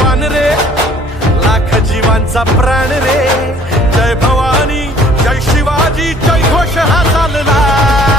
पान रे, लाख जीवांचा प्राण रे. जय भवानी, जय शिवाजी, जय घोष हा चालला.